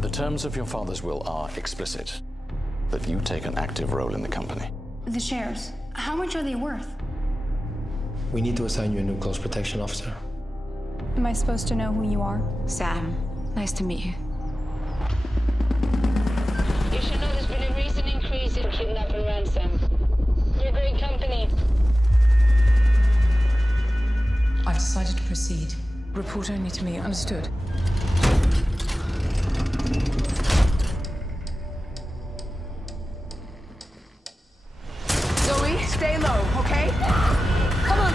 The terms of your father's will are explicit, that you take an active role in the company. The shares, how much are they worth? We need to assign you a new close protection officer. Am I supposed to know who you are? Sam, nice to meet you. You should know there's been a recent increase in kidnap and ransom. You're great company. I've decided to proceed. Report only to me, understood? Zoe, stay low, okay? Come on.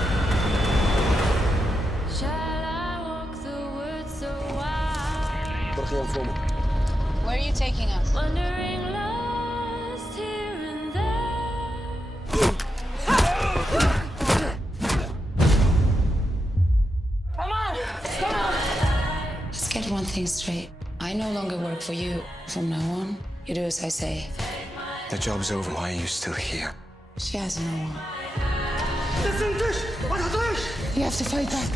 Wat ging je voor me? Where are you taking us? Let's get one thing straight. I no longer work for you. From now on, you do as I say. The job's over. Why are you still here? She has no one. You have to fight back.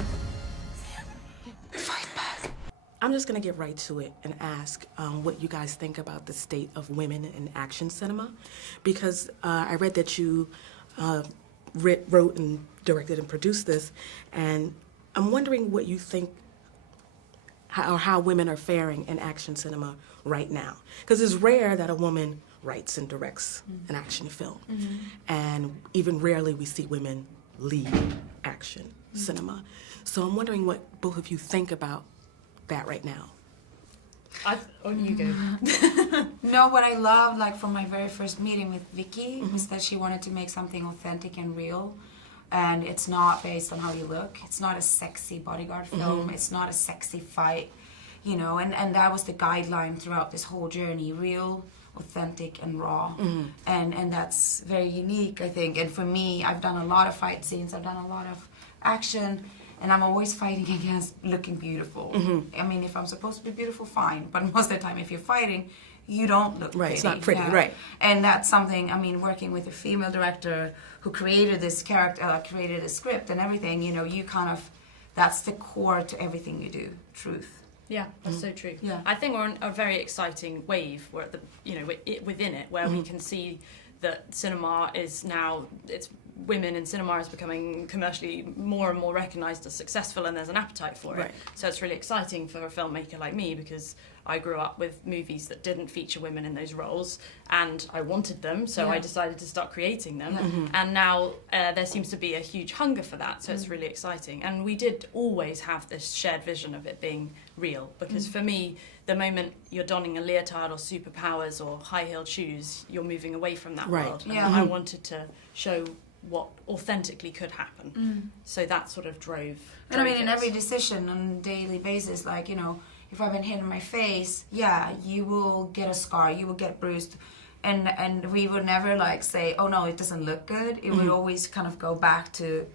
Fight back. I'm just gonna get right to it and ask what you guys think about the state of women in action cinema, because I read that you wrote and directed and produced this, and I'm wondering what you think, how women are faring in action cinema right now, because it's rare that a woman writes and directs an action film, and even rarely we see women lead action cinema. So I'm wondering what both of you think about that right now. You go. No, what I loved, like from my very first meeting with Vicky, was that she wanted to make something authentic and real. And it's not based on how you look. It's not a sexy bodyguard film. It's not a sexy fight, you know. And that was the guideline throughout this whole journey: real, authentic, and raw. And that's very unique, I think. And for me, I've done a lot of fight scenes. I've done a lot of action. And I'm always fighting against looking beautiful. I mean, if I'm supposed to be beautiful, fine. But most of the time, if you're fighting, you don't look pretty. It's not pretty, right. And that's something, I mean, working with a female director who created this character, created a script and everything, you know, you kind of, that's the core to everything you do, truth. Yeah, that's so true. Yeah. I think we're on a very exciting wave. We're at the, you know, within it, where we can see that cinema is now, it's women in cinema is becoming commercially more and more recognised as successful, and there's an appetite for it. Right. So it's really exciting for a filmmaker like me, because I grew up with movies that didn't feature women in those roles, and I wanted them, so I decided to start creating them. And now there seems to be a huge hunger for that, so it's really exciting. And we did always have this shared vision of it being real, because for me, the moment you're donning a leotard or superpowers or high-heeled shoes, you're moving away from that world. And I wanted to show what authentically could happen. So that sort of drove And I mean, in it. every decision on a daily basis, like, you know, if I've been hit in my face, you will get a scar, you will get bruised. And we would never like say, oh no, it doesn't look good. It would always kind of go back to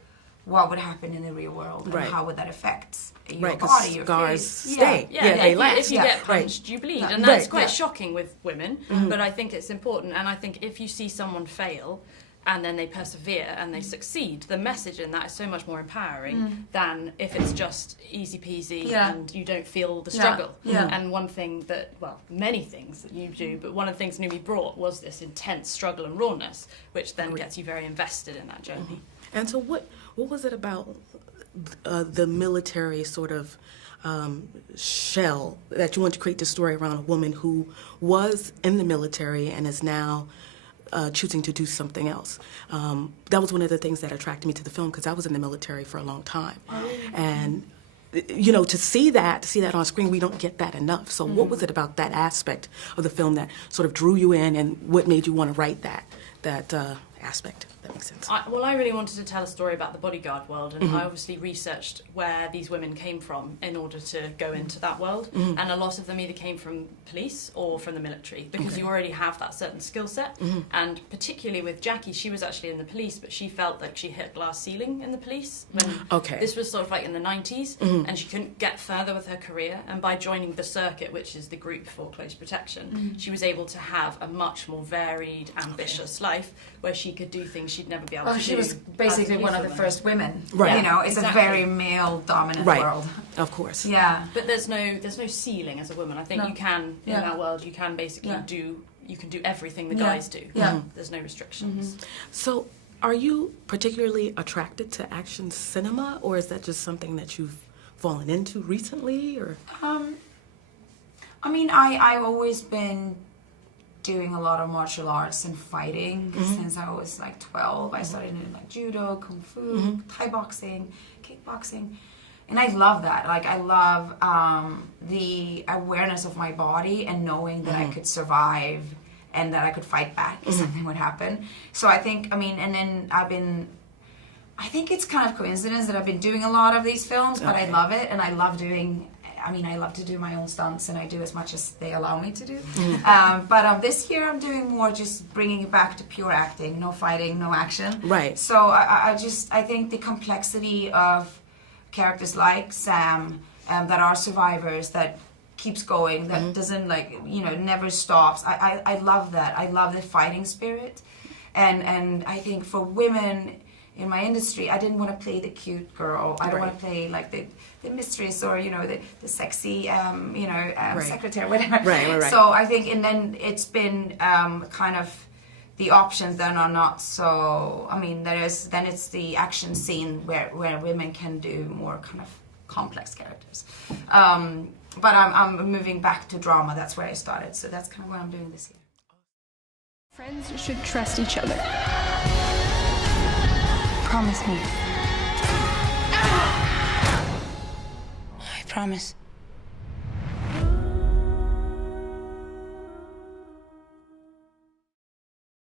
what would happen in the real world and how would that affect your body, your scars face. stay. They last. If you Yeah. get punched, you bleed. And Right. that's quite shocking with women, but I think it's important. And I think if you see someone fail, and then they persevere and they succeed, the message in that is so much more empowering than if it's just easy peasy and you don't feel the struggle. And one thing that, well, many things that you do, but one of the things Noomi brought was this intense struggle and rawness, which then gets you very invested in that journey. And so what was it about the military sort of shell that you want to create the story around a woman who was in the military and is now choosing to do something else? That was one of the things that attracted me to the film, because I was in the military for a long time. And, you know, to see that on screen, we don't get that enough. So what was it about that aspect of the film that sort of drew you in, and what made you want to write that aspect? That makes sense. I really wanted to tell a story about the bodyguard world, and I obviously researched where these women came from in order to go into that world. And a lot of them either came from police or from the military, because you already have that certain skill set. And particularly with Jackie, she was actually in the police, but she felt like she hit a glass ceiling in the police. When this was sort of like in the 90s, and she couldn't get further with her career. And by joining the circuit, which is the group for close protection, she was able to have a much more varied, ambitious life, where she could do things she'd never be able Well, to she do was basically as a one of the woman. first women. Right. You know, it's Exactly. a very male-dominant Right. world. Of course. Yeah. But there's no ceiling as a woman. I think No. you can in Yeah. our world. You can basically Yeah. you can do everything the Yeah. guys do. Yeah. There's no restrictions. So, are you particularly attracted to action cinema, or is that just something that you've fallen into recently, or? I mean, I've always been doing a lot of martial arts and fighting since I was like 12. I started doing like judo, kung fu, Thai boxing, kickboxing. And I love that. Like, I love the awareness of my body and knowing that I could survive and that I could fight back if something would happen. So I think, I mean, and then I think it's kind of coincidence that I've been doing a lot of these films, but I love it, and I love to do my own stunts, and I do as much as they allow me to do. But this year I'm doing more just bringing it back to pure acting, no fighting, no action. Right. So I think the complexity of characters like Sam that are survivors, that keeps going, that doesn't never stops. I love that. I love the fighting spirit, and I think for women in my industry, I didn't want to play the cute girl. I don't want to play like the mistress or the sexy secretary, whatever. Right. So I think, and then it's been kind of the options that are not so. I mean, then it's the action scene where women can do more kind of complex characters. But I'm moving back to drama. That's where I started. So that's kind of what I'm doing this year. Friends should trust each other. Promise me. I promise.